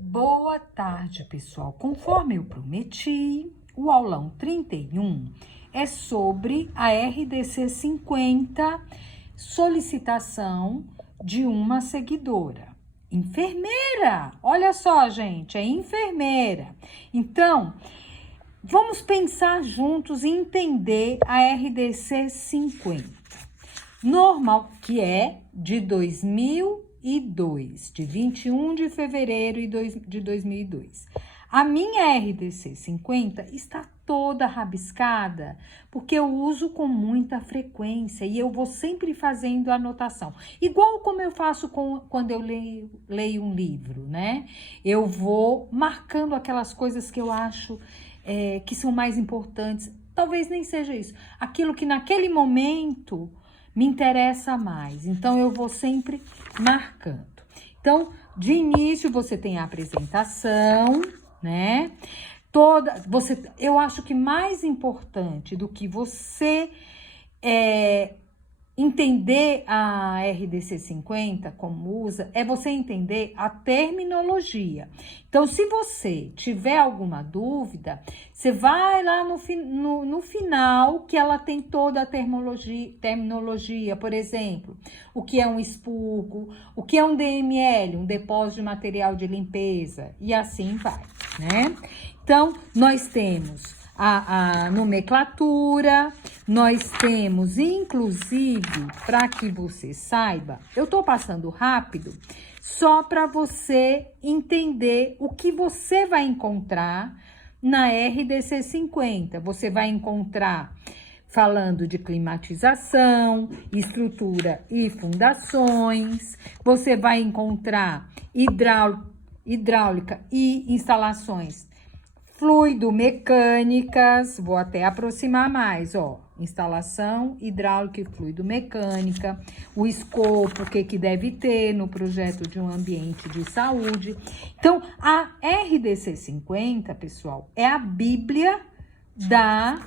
Boa tarde, pessoal. Conforme eu prometi, o aulão 31 é sobre a RDC 50, solicitação de uma seguidora. Enfermeira! Olha só, gente, é enfermeira. Então, vamos pensar juntos e entender a RDC 50. Normal, que é de 2002, de 21 de fevereiro de 2002. A minha RDC 50 está toda rabiscada, porque eu uso com muita frequência e eu vou sempre fazendo anotação. Igual como eu faço quando eu leio um livro, né? Eu vou marcando aquelas coisas que eu acho que são mais importantes. Talvez nem seja isso. Aquilo que naquele momento me interessa mais, então eu vou sempre marcando. Então, de início você tem a apresentação, né? Eu acho que mais importante do que você entender a RDC 50 como usa, é você entender a terminologia. Então, se você tiver alguma dúvida, você vai lá no final, que ela tem toda a terminologia, por exemplo, o que é um expurgo, o que é um DML, um depósito de material de limpeza, e assim vai, né? Então, nós temos a nomenclatura, nós temos, inclusive, para que você saiba, eu tô passando rápido, só para você entender o que você vai encontrar na RDC 50. Você vai encontrar falando de climatização, estrutura e fundações, você vai encontrar hidráulica e instalações fluidomecânicas, vou até aproximar mais, ó, instalação hidráulica e fluidomecânica, o escopo, o que deve ter no projeto de um ambiente de saúde. Então, a RDC 50, pessoal, é a bíblia da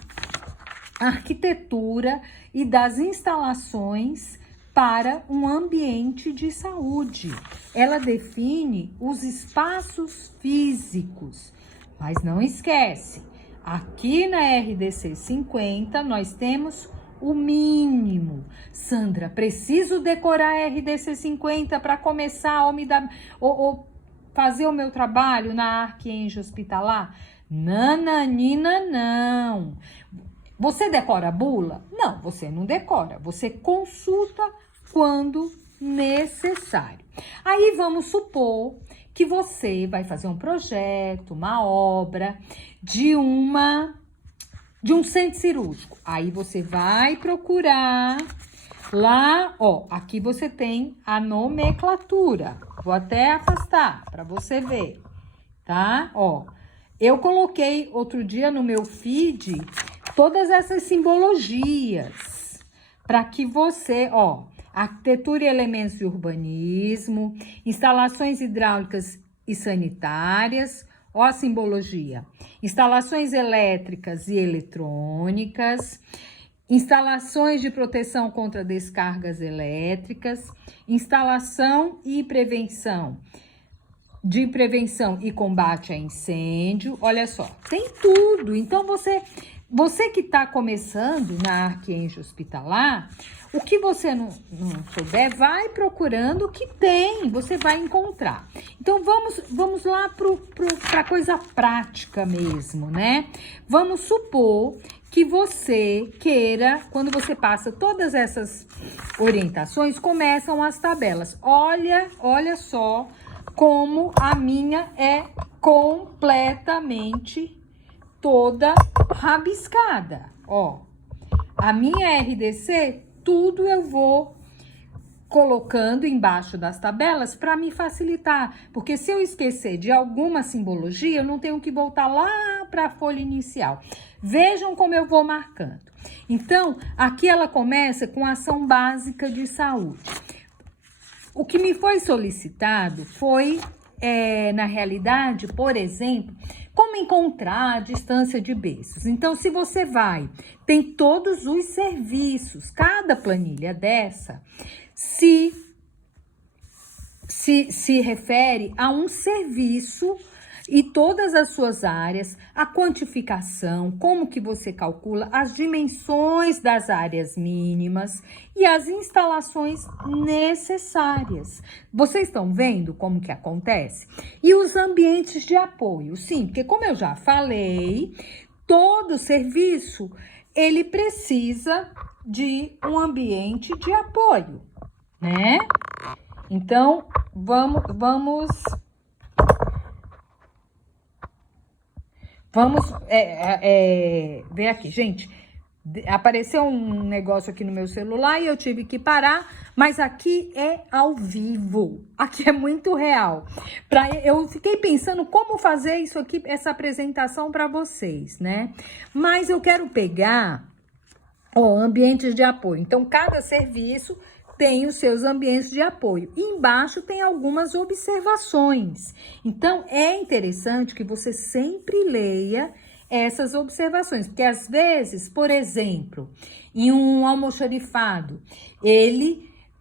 arquitetura e das instalações para um ambiente de saúde. Ela define os espaços físicos. Mas não esquece, aqui na RDC 50 nós temos o mínimo. Sandra, preciso decorar a RDC 50 para começar ou fazer o meu trabalho na Arquienge Hospitalar? Nananina, não. Você decora a bula? Não, você não decora. Você consulta quando necessário. Aí vamos supor que você vai fazer um projeto, uma obra de um centro cirúrgico. Aí você vai procurar lá, ó, aqui você tem a nomenclatura. Vou até afastar para você ver, tá? Ó, eu coloquei outro dia no meu feed todas essas simbologias para que você, ó, arquitetura e elementos de urbanismo, instalações hidráulicas e sanitárias, ó a simbologia, instalações elétricas e eletrônicas, instalações de proteção contra descargas elétricas, instalação e prevenção e combate a incêndio, olha só, tem tudo. Então, você que está começando na Arquienge Hospitalar, o que você não souber, vai procurando o que tem, você vai encontrar. Então, vamos lá para coisa prática mesmo, né? Vamos supor que você queira, quando você passa todas essas orientações, começam as tabelas. Olha só como a minha é completamente toda rabiscada, ó. A minha RDC, tudo eu vou colocando embaixo das tabelas para me facilitar, porque se eu esquecer de alguma simbologia, eu não tenho que voltar lá para a folha inicial. Vejam como eu vou marcando. Então, aqui ela começa com ação básica de saúde. O que me foi solicitado foi, na realidade, por exemplo, como encontrar a distância de berços. Então, se você tem todos os serviços, cada planilha dessa, se se refere a um serviço e todas as suas áreas, a quantificação, como que você calcula as dimensões das áreas mínimas e as instalações necessárias. Vocês estão vendo como que acontece? E os ambientes de apoio, sim, porque como eu já falei, todo serviço, ele precisa de um ambiente de apoio, né? Então, vamos ver aqui, gente. Apareceu um negócio aqui no meu celular e eu tive que parar, mas aqui é ao vivo, aqui é muito real. Eu fiquei pensando como fazer isso aqui, essa apresentação para vocês, né? Mas eu quero pegar, ambientes de apoio. Então, cada serviço tem os seus ambientes de apoio. E embaixo tem algumas observações. Então, é interessante que você sempre leia essas observações, porque às vezes, por exemplo, em um almoxarifado,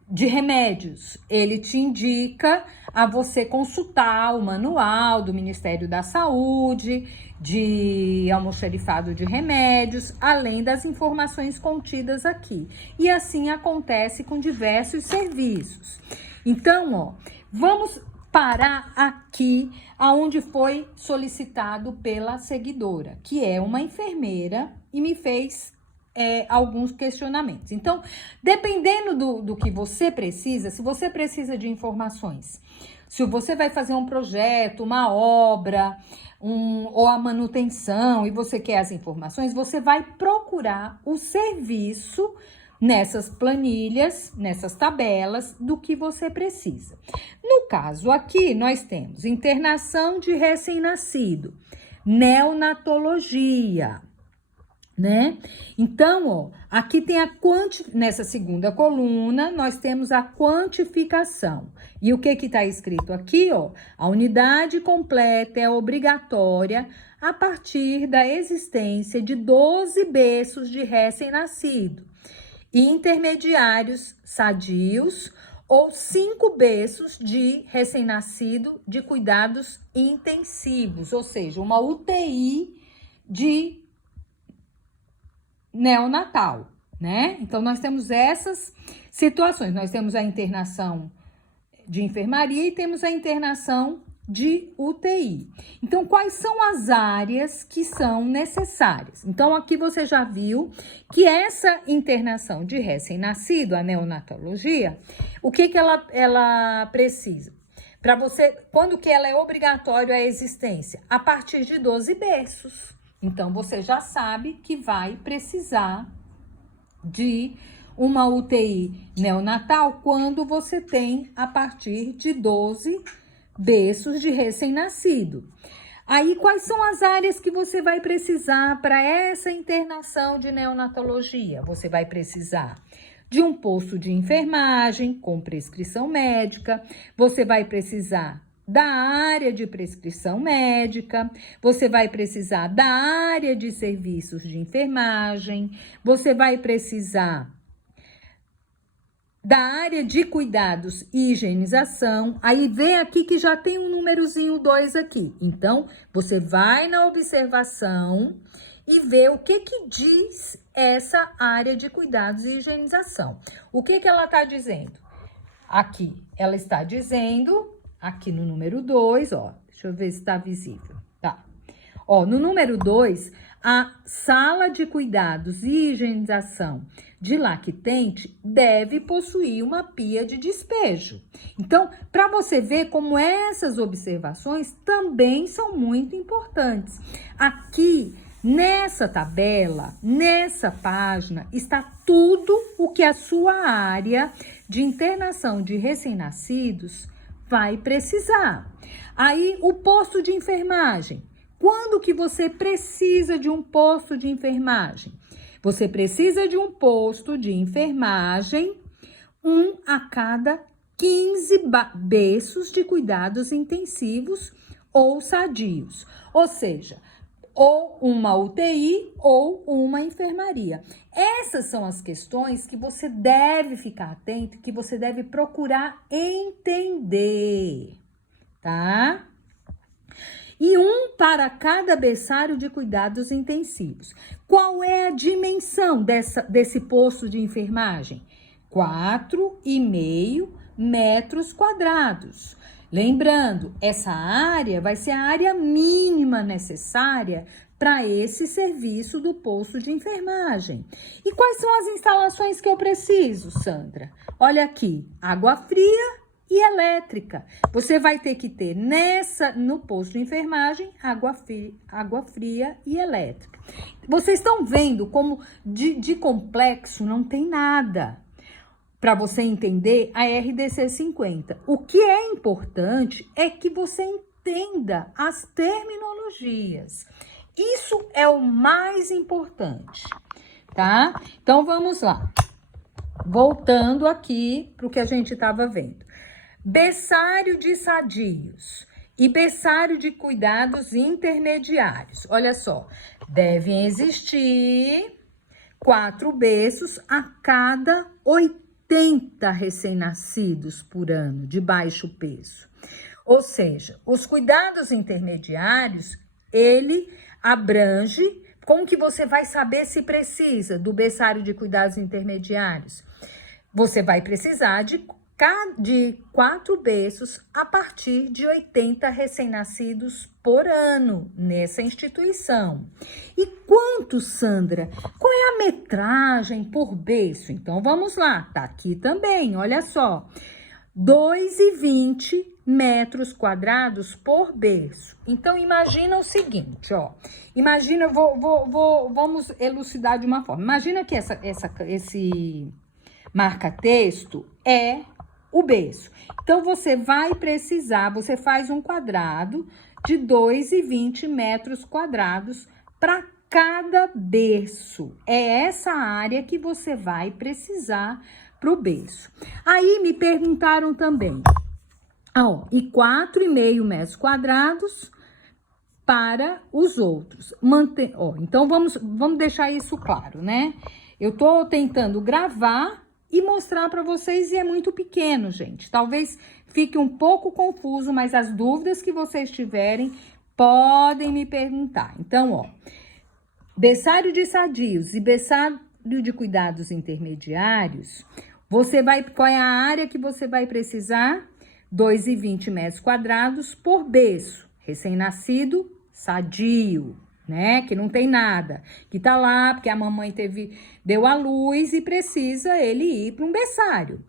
de remédios, ele te indica a você consultar o manual do Ministério da Saúde, de almoxarifado de remédios, além das informações contidas aqui. E assim acontece com diversos serviços. Então, vamos parar aqui aonde foi solicitado pela seguidora, que é uma enfermeira e me fez alguns questionamentos. Então, dependendo do que você precisa, se você precisa de informações, se você vai fazer um projeto, uma obra, ou a manutenção e você quer as informações, você vai procurar o serviço nessas planilhas, nessas tabelas do que você precisa. No caso aqui, nós temos internação de recém-nascido, neonatologia, né? Então, aqui tem nessa segunda coluna, nós temos a quantificação. E o que está escrito aqui, a unidade completa é obrigatória a partir da existência de 12 berços de recém-nascido e intermediários sadios ou 5 berços de recém-nascido de cuidados intensivos, ou seja, uma UTI de neonatal, né? Então, nós temos essas situações. Nós temos a internação de enfermaria e temos a internação de UTI. Então, quais são as áreas que são necessárias? Então, aqui você já viu que essa internação de recém-nascido, a neonatologia, o que ela precisa? Para você, quando que ela é obrigatório a existência? A partir de 12 berços. Então, você já sabe que vai precisar de uma UTI neonatal quando você tem a partir de 12 berços de recém-nascido. Aí, quais são as áreas que você vai precisar para essa internação de neonatologia? Você vai precisar de um posto de enfermagem com prescrição médica, você vai precisar da área de prescrição médica, você vai precisar da área de serviços de enfermagem, você vai precisar da área de cuidados e higienização. Aí vem aqui que já tem um númerozinho 2 aqui. Então, você vai na observação e vê o que diz essa área de cuidados e higienização. O que ela está dizendo? Aqui, ela está dizendo, aqui no número 2, deixa eu ver se está visível. Tá. No número 2, a sala de cuidados e higienização de lactente deve possuir uma pia de despejo. Então, para você ver como essas observações também são muito importantes. Aqui, nessa tabela, nessa página, está tudo o que a sua área de internação de recém-nascidos vai precisar. Aí, o posto de enfermagem. Quando que você precisa de um posto de enfermagem? Você precisa de um posto de enfermagem, a cada 15 berços de cuidados intensivos ou sadios. Ou seja, ou uma UTI ou uma enfermaria. Essas são as questões que você deve ficar atento, que você deve procurar entender, tá? E um para cada berçário de cuidados intensivos. Qual é a dimensão desse posto de enfermagem? 4,5 metros quadrados. Lembrando, essa área vai ser a área mínima necessária para esse serviço do posto de enfermagem. E quais são as instalações que eu preciso, Sandra? Olha aqui, água fria e elétrica. Você vai ter que ter no posto de enfermagem água fria e elétrica. Vocês estão vendo como de complexo não tem nada para você entender a RDC 50. O que é importante é que você entenda as terminologias. Isso é o mais importante, tá? Então, vamos lá. Voltando aqui para o que a gente estava vendo. Berçário de sadios e berçário de cuidados intermediários. Olha só, devem existir 4 berços a cada 80 recém-nascidos por ano, de baixo peso. Ou seja, os cuidados intermediários, ele abrange. Como que você vai saber se precisa do berçário de cuidados intermediários? Você vai precisar de 4 berços a partir de 80 recém-nascidos por ano nessa instituição. E quanto, Sandra? Qual é a metragem por berço? Então, vamos lá, tá aqui também, olha só. 2,20 metros quadrados por berço. Então, imagina o seguinte, ó. Imagina, vamos elucidar de uma forma. Imagina que esse marca-texto é o berço. Então, você vai precisar, você faz um quadrado de 2,20 metros quadrados para cada berço. É essa área que você vai precisar para o berço. Aí, me perguntaram também, e 4,5 metros quadrados para os outros. Então, vamos deixar isso claro, né? Eu tô tentando gravar e mostrar para vocês, e é muito pequeno, gente. Talvez fique um pouco confuso, mas as dúvidas que vocês tiverem, podem me perguntar. Então, berçário de sadios e berçário de cuidados intermediários, qual é a área que você vai precisar? 2,20 metros quadrados por berço, recém-nascido, sadio, né? Que não tem nada, que tá lá porque a mamãe deu à luz e precisa ele ir para um berçário.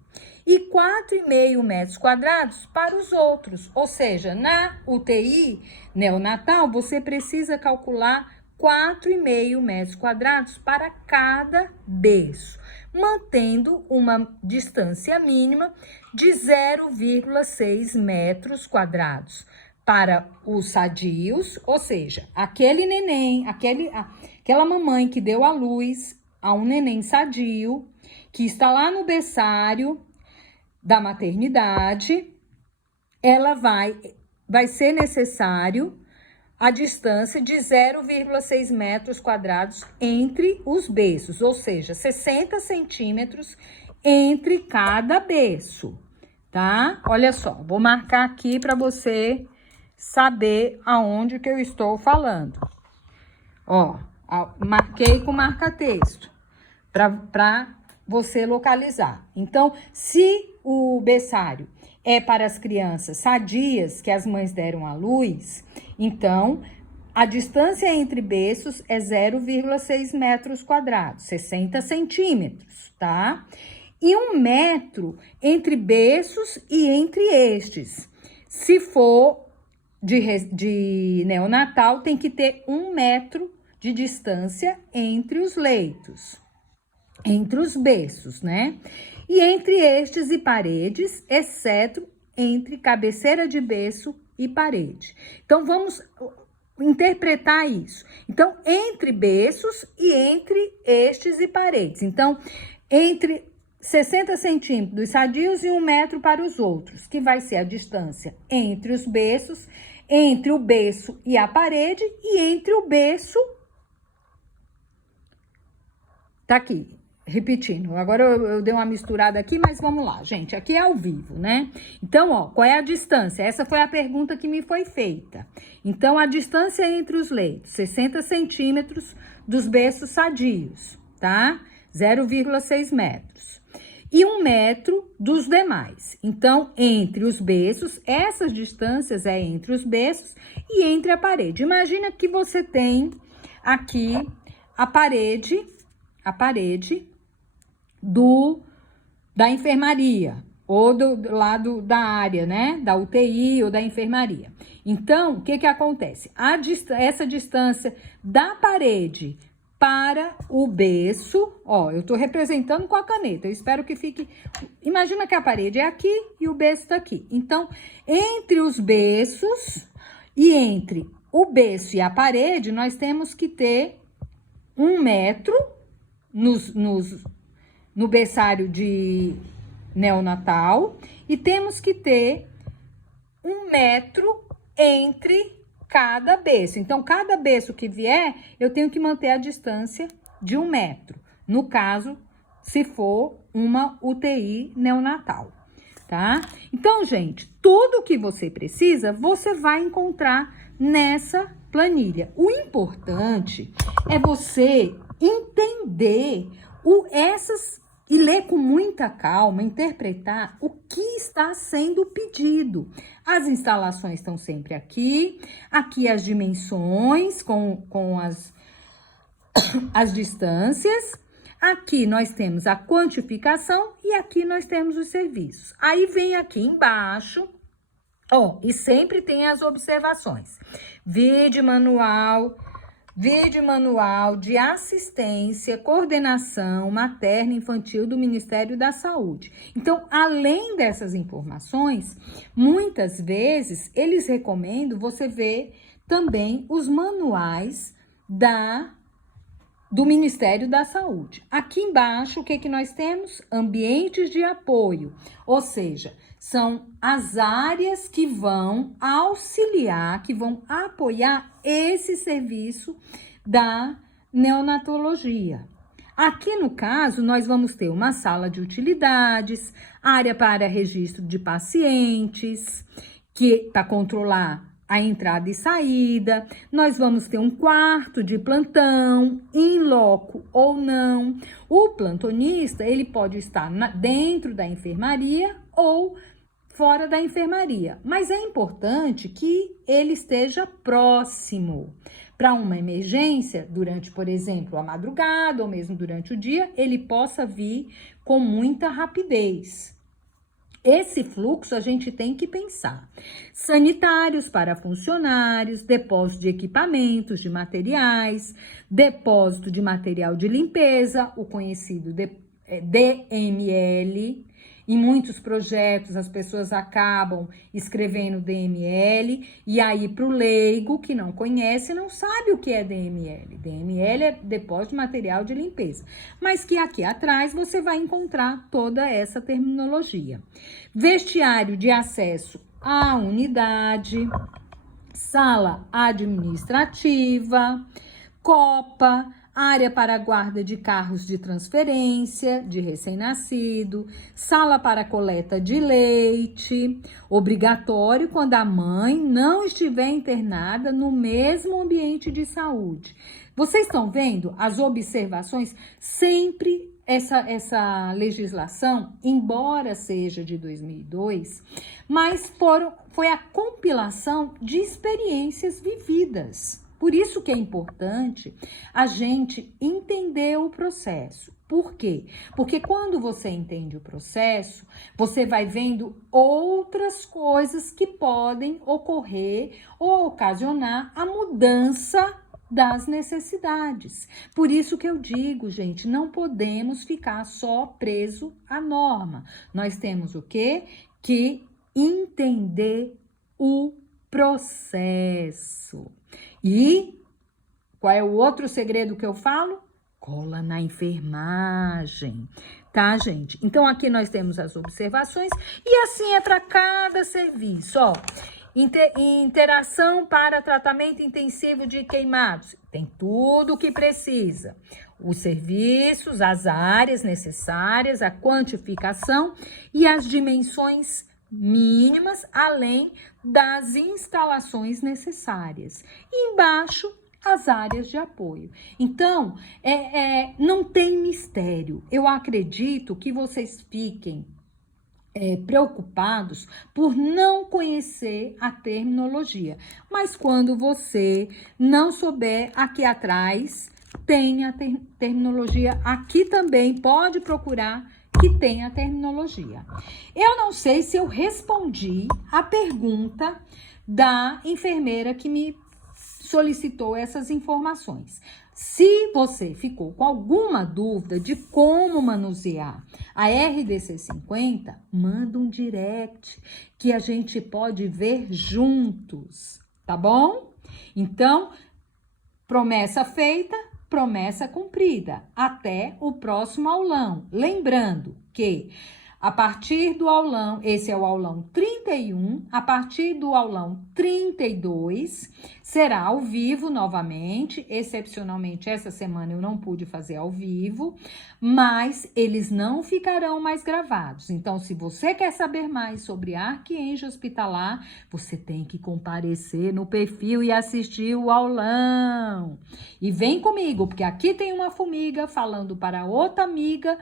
E 4,5 metros quadrados para os outros, ou seja, na UTI neonatal, você precisa calcular 4,5 metros quadrados para cada berço, mantendo uma distância mínima de 0,6 metros quadrados para os sadios, ou seja, aquele neném, aquela mamãe que deu à luz a um neném sadio, que está lá no berçário da maternidade, ela vai ser necessário a distância de 0,6 metros quadrados entre os berços, ou seja, 60 centímetros entre cada berço, tá? Olha só, vou marcar aqui para você saber aonde que eu estou falando. Marquei com marca-texto para você localizar. Então, se o berçário é para as crianças sadias que as mães deram à luz, então a distância entre berços é 0,6 metros quadrados, 60 centímetros, tá? E 1 metro entre berços e entre estes. Se for de neonatal, tem que ter 1 metro de distância entre os leitos, entre os berços, né? E entre estes e paredes, exceto entre cabeceira de berço e parede. Então, vamos interpretar isso. Então, entre berços e entre estes e paredes. Então, entre 60 centímetros dos sadios e 1 metro para os outros, que vai ser a distância entre os berços, entre o berço e a parede e entre o berço... Tá aqui, repetindo. Agora eu dei uma misturada aqui, mas vamos lá, gente. Aqui é ao vivo, né? Então, ó, qual é a distância? Essa foi a pergunta que me foi feita. Então, a distância entre os leitos, 60 centímetros dos berços sadios, tá? 0,6 metros. E 1 metro dos demais. Então, entre os berços, essas distâncias é entre os berços e entre a parede. Imagina que você tem aqui a parede da enfermaria, ou do lado da área, né? Da UTI ou da enfermaria. Então, o que que acontece? Essa distância da parede para o berço, ó, eu tô representando com a caneta, eu espero que fique... Imagina que a parede é aqui e o berço tá aqui. Então, entre os berços e entre o berço e a parede, nós temos que ter 1 metro no berçário de neonatal e temos que ter 1 metro entre cada berço. Então, cada berço que vier, eu tenho que manter a distância de 1 metro. No caso, se for uma UTI neonatal, tá? Então, gente, tudo que você precisa, você vai encontrar nessa planilha. O importante é você entender e ler com muita calma, interpretar o que está sendo pedido. As instalações estão sempre aqui as dimensões com as distâncias, aqui nós temos a quantificação e aqui nós temos os serviços. Aí vem aqui embaixo, ó, e sempre tem as observações. Vídeo manual de assistência, coordenação materna e infantil do Ministério da Saúde. Então, além dessas informações, muitas vezes eles recomendam você ver também os manuais do Ministério da Saúde. Aqui embaixo, o que que nós temos? Ambientes de apoio, ou seja, são as áreas que vão auxiliar, que vão apoiar esse serviço da neonatologia. Aqui, no caso, nós vamos ter uma sala de utilidades, área para registro de pacientes, que para controlar a entrada e saída. Nós vamos ter um quarto de plantão, in loco ou não. O plantonista, ele pode estar dentro da enfermaria ou fora da enfermaria, mas é importante que ele esteja próximo. Para uma emergência, durante, por exemplo, a madrugada ou mesmo durante o dia, ele possa vir com muita rapidez. Esse fluxo a gente tem que pensar. Sanitários para funcionários, depósito de equipamentos, de materiais, depósito de material de limpeza, o conhecido DML. Em muitos projetos, as pessoas acabam escrevendo DML, e aí para o leigo que não conhece, não sabe o que é DML. DML é depósito de material de limpeza, mas que aqui atrás você vai encontrar toda essa terminologia. Vestiário de acesso à unidade, sala administrativa, copa, área para guarda de carros de transferência de recém-nascido, sala para coleta de leite, obrigatório quando a mãe não estiver internada no mesmo ambiente de saúde. Vocês estão vendo as observações? Sempre essa legislação, embora seja de 2002, mas foi a compilação de experiências vividas. Por isso que é importante a gente entender o processo. Por quê? Porque quando você entende o processo, você vai vendo outras coisas que podem ocorrer ou ocasionar a mudança das necessidades. Por isso que eu digo, gente, não podemos ficar só preso à norma. Nós temos o quê? Que entender o processo. E qual é o outro segredo que eu falo? Cola na enfermagem, tá, gente? Então, aqui nós temos as observações e assim é para cada serviço, ó. Interação para tratamento intensivo de queimados. Tem tudo o que precisa. Os serviços, as áreas necessárias, a quantificação e as dimensões mínimas, além das instalações necessárias. E embaixo, as áreas de apoio. Então, não tem mistério. Eu acredito que vocês fiquem preocupados por não conhecer a terminologia. Mas quando você não souber, aqui atrás tem a terminologia. Aqui também pode procurar que tem a terminologia. Eu não sei se eu respondi a pergunta da enfermeira que me solicitou essas informações. Se você ficou com alguma dúvida de como manusear a RDC 50, manda um direct que a gente pode ver juntos, tá bom? Então, promessa feita, promessa cumprida. Até o próximo aulão. Lembrando que a partir do aulão, esse é o aulão 31, a partir do aulão 32, será ao vivo novamente. Excepcionalmente, essa semana eu não pude fazer ao vivo, mas eles não ficarão mais gravados. Então, se você quer saber mais sobre Arquienjo Hospitalar, você tem que comparecer no perfil e assistir o aulão. E vem comigo, porque aqui tem uma formiga falando para outra amiga.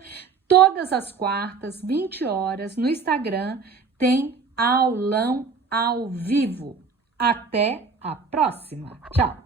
Todas as quartas, 20 horas, no Instagram, tem aulão ao vivo. Até a próxima. Tchau!